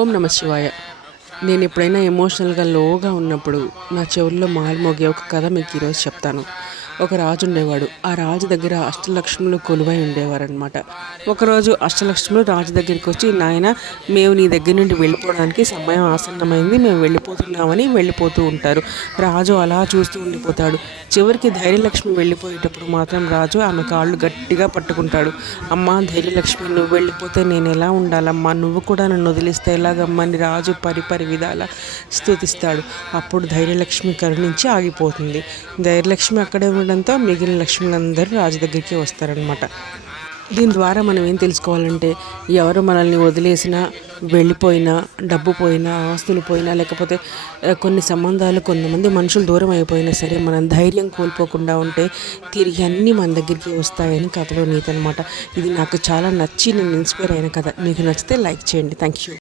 ఓం నమ శివాయ. నేను ఎప్పుడైనా ఎమోషనల్గా లోగా ఉన్నప్పుడు నా చెవుల్లో మారుమోగే ఒక కథ మీకు ఈరోజు చెప్తాను. ఒక రాజు ఉండేవాడు. ఆ రాజు దగ్గర అష్టలక్ష్ములు కొలువై ఉండేవారనమాట. ఒకరోజు అష్టలక్ష్ములు రాజు దగ్గరికి వచ్చి, నాయన, మేము నీ దగ్గర నుండి వెళ్ళిపోవడానికి సమయం ఆసన్నమైంది, మేము వెళ్ళిపోతున్నామని వెళ్ళిపోతూ ఉంటారు. రాజు అలా చూస్తూ ఉండిపోతాడు. చివరికి ధైర్యలక్ష్మి వెళ్ళిపోయేటప్పుడు మాత్రం రాజు ఆమె కాళ్ళు గట్టిగా పట్టుకుంటాడు. అమ్మా ధైర్యలక్ష్మి, నువ్వు వెళ్ళిపోతే నేను ఎలా ఉండాలమ్మా, నువ్వు కూడా నన్ను వదిలిస్తే ఎలాగమ్మా అని రాజు పరిపరి విధాల స్తుతిస్తాడు. అప్పుడు ధైర్యలక్ష్మి కరుణించి ఆగిపోతుంది. ధైర్యలక్ష్మి అక్కడే ఉండడంతో మిగిలిన లక్ష్ములందరూ రాజు దగ్గరికి వస్తారనమాట. దీని ద్వారా మనం ఏం తెలుసుకోవాలంటే, ఎవరు మనల్ని వదిలేసినా, వెళ్ళిపోయినా, డబ్బు పోయినా, ఆస్తులు పోయినా, లేకపోతే కొన్ని సంబంధాలు, కొంతమంది మనుషులు దూరం అయిపోయినా సరే, మనం ధైర్యం కోల్పోకుండా ఉంటే తిరిగి అన్నీ మన దగ్గరికి వస్తాయని కథలో నీతి అనమాట. ఇది నాకు చాలా నచ్చి నేను ఇన్స్పైర్ అయిన కథ. మీకు నచ్చితే లైక్ చేయండి. Thank you.